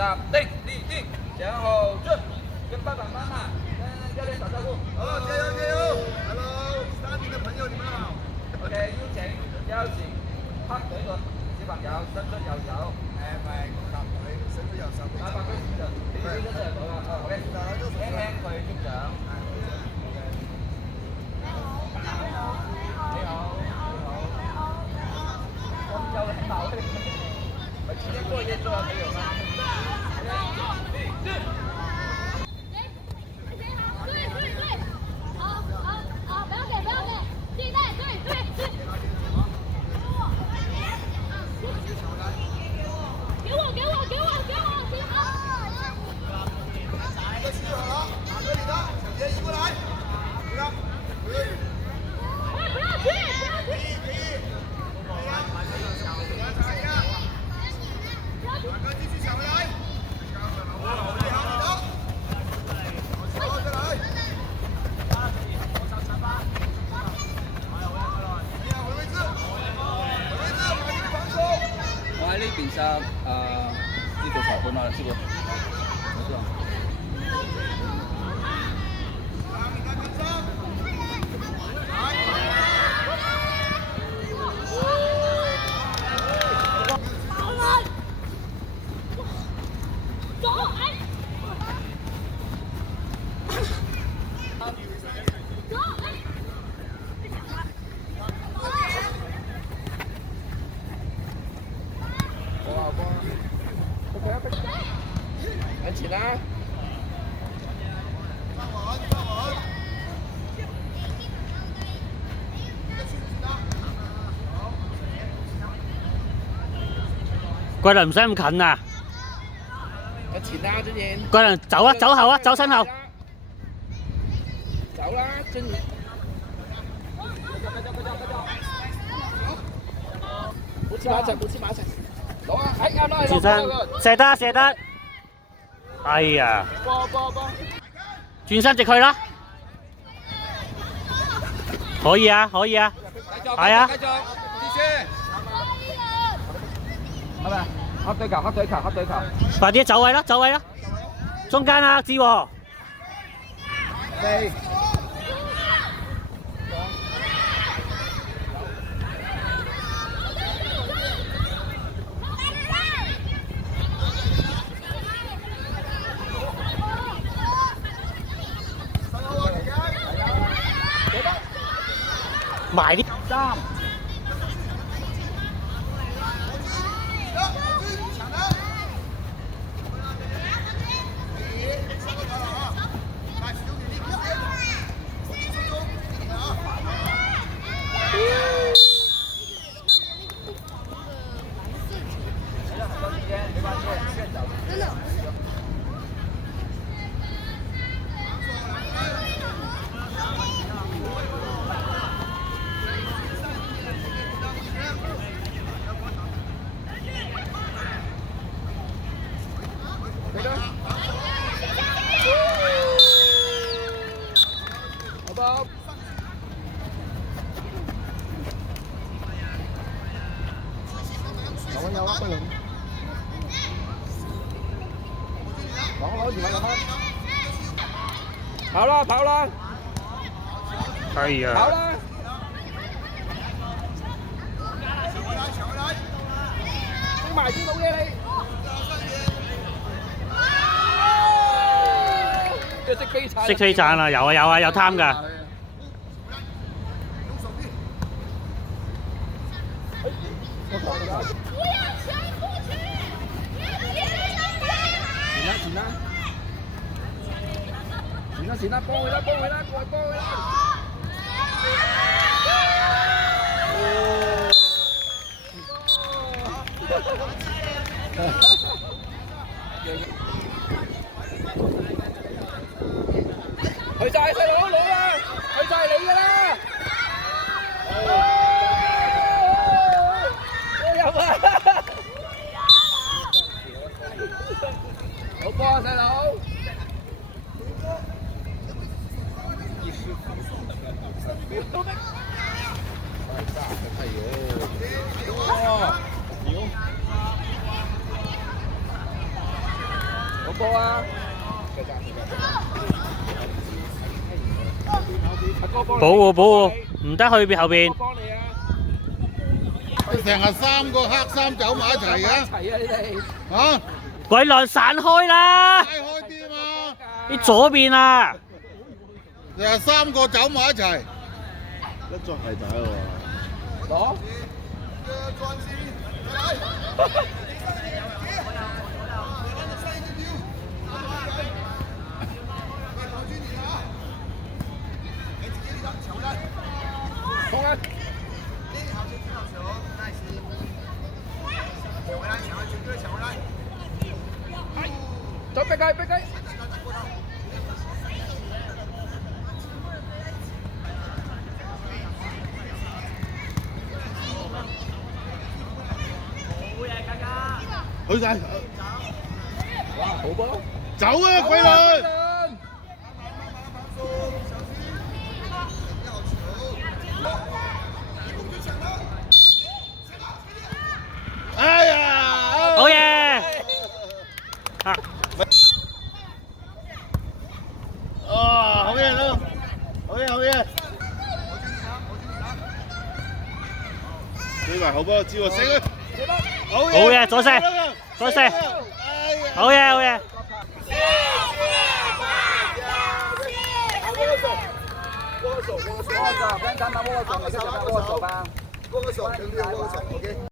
答，定，立定，前后转，跟爸爸妈妈、跟教练打招呼。好，加油加油 ！Hello，山顶的朋友，你们好。OK，邀請黑隊嘅小朋友伸出右手。咪答佢伸出右手。啊，白區就你伸出右手啦。OK，輕輕佢擊掌。你好。咁有禮貌嘅，咪直接過去做下朋友嗎？呢邊殺呢個裁判啊，師傅。向前啦！桂倫唔使咁近啊！向前啦，尊賢。桂倫走啊，走後啊，走身後。走啦，尊賢。冇黐埋一齊，冇黐埋一齊。攞啊！喺啱啦，轉身，射得射得。哎呀！波！轉身直去啦！可以啊，可以啊，係啊！繼續，支持。係咪？黑對球，黑對球，黑對球。快啲走位啦，走位啦！中間啊，志和。四。埋啲3。真的。好吧。有啊，不能。攞住咪跑啦，跑啦！哎呀！跑啦！升埋先，冇嘢你。識飛鏟啦，有啊有啊有貪㗎。前啦，幫佢啦，過去幫佢啦！去晒細佬女啊！去晒你㗎啦！入啊！好波啊，細佬！太大了，太油！哇，牛！波啊！保護保護，唔得去後邊。幫你啊！成日3個黑衫走埋一齊嘅。齊啊！你哋嚇！鬼狼散開啦！拉開啲嘛！你左邊啊！成日3個走埋一齊。一再係仔喎。攞。空啊！再逼佢，逼佢！去晒。哇，好波！走啊，鬼佬！哎呀！好嘢！啊！哦，好嘢咯！好嘢，好嘢！呢個好波，照我死佢！好嘢，左射，左射！好嘢，好嘢！握手，跟他们握手，你跟他们握手吧。握个手，兄弟，握个手，OK。